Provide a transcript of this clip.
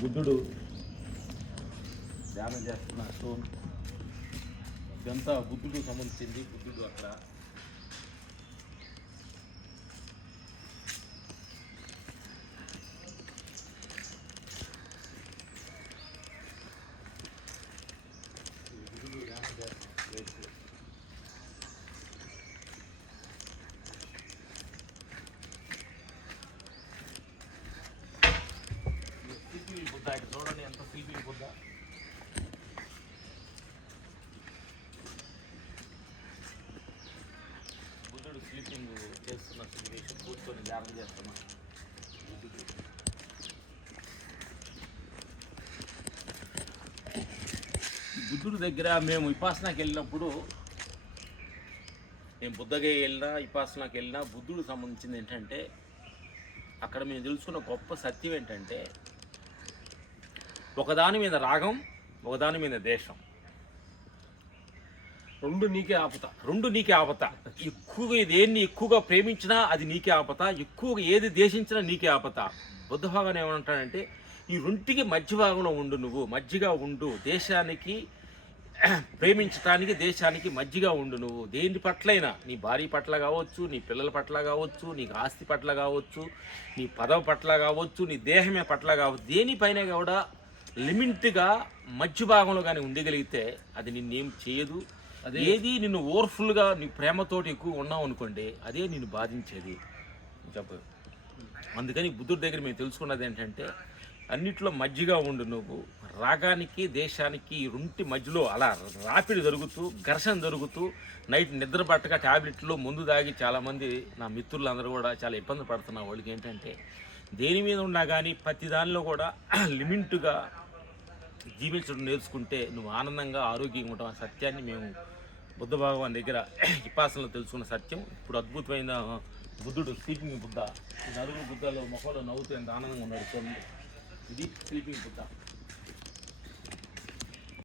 బుద్ధుడు ధ్యానం చేస్తున్న స్టోన్ ఇదంతా బుద్ధుడు సంబంధించింది. బుద్ధుడు అక్కడ ఈ బుద్ధుడు ధ్యానం చేస్తున్న place. స్లీపింగ్ బుద్ధ ఇక్కడ చూడండి ఎంత స్లీపింగ్ బుద్ధ బుద్ధుడు స్లీపింగ్ చేస్తున్న సిచ్యువేషన్ కూర్చొని ధ్యానం చేస్తున్నా. బుద్ధుడు బుద్ధుడి దగ్గర మేము విపాసనాకి వెళ్ళినప్పుడు మేము బుద్ధగా వెళ్ళినా విపాసనాకి వెళ్ళినా బుద్ధుడికి సంబంధించింది ఏంటంటే అక్కడ మేము తెలుసుకున్న గొప్ప సత్యం ఏంటంటే ఒకదాని మీద రాగం ఒకదాని మీద దేశం. రెండు నీకే ఆపత. రెండు నీకే ఆపత. ఎక్కువగా దేన్ని ఎక్కువగా ప్రేమించినా అది నీకే ఆపత. ఎక్కువగా ఏది దేశించినా నీకే ఆపత. బుద్ధ భాగం ఏమంటాడంటే ఈ రెంటికి మధ్య భాగంలో ఉండు నువ్వు మధ్యగా ఉండు. దేశానికి ప్రేమించటానికి దేశానికి మధ్యగా ఉండు నువ్వు. దేని పట్లైనా. నీ భార్య పట్ల కావచ్చు నీ పిల్లల పట్ల కావచ్చు నీకు ఆస్తి పట్ల కావచ్చు నీ పదవి పట్ల కావచ్చు నీ దేహమే పట్ల కావచ్చు. దేనిపైన కూడా లిమిట్గా మధ్య భాగంలో కానీ ఉండగలిగితే అది నిన్నేం చేయదు. ఏది నిన్ను ఓవర్ఫుల్గా నీ ప్రేమతోటి ఎక్కువ ఉన్నావు అనుకోండి అదే నిన్ను బాధించేది. చెప్పదు అందుకని బుద్ధుడి దగ్గర మేము తెలుసుకున్నది ఏంటంటే అన్నిట్లో మధ్యగా ఉండు నువ్వు. రాగానికి దేశానికి రెంటి మధ్యలో అలా రాపిడి జరుగుతూ ఘర్షణ జరుగుతూ నైట్ నిద్ర పట్టక ట్యాబ్లెట్లు ముందు దాగి చాలామంది నా మిత్రులందరూ కూడా చాలా ఇబ్బంది పడుతున్న వాళ్ళకి ఏంటంటే దేని మీద ఉన్నా కానీ ప్రతి దానిలో కూడా లిమిట్గా జీవించడం నేర్చుకుంటే నువ్వు ఆనందంగా ఆరోగ్యంగా ఉంటావు ఆ సత్యాన్ని మేము బుద్ధ భగవాన్ దగ్గర విపాసనలో తెలుసుకున్న సత్యం. ఇప్పుడు అద్భుతమైన బుద్ధుడు స్లీపింగ్ బుద్ధ నలుగురు బుద్ధలో ముఖంలో నవ్వుతూ ఎంత ఆనందంగా ఉన్నాడు చూడండి. ఇది స్లీపింగ్ బుద్ధ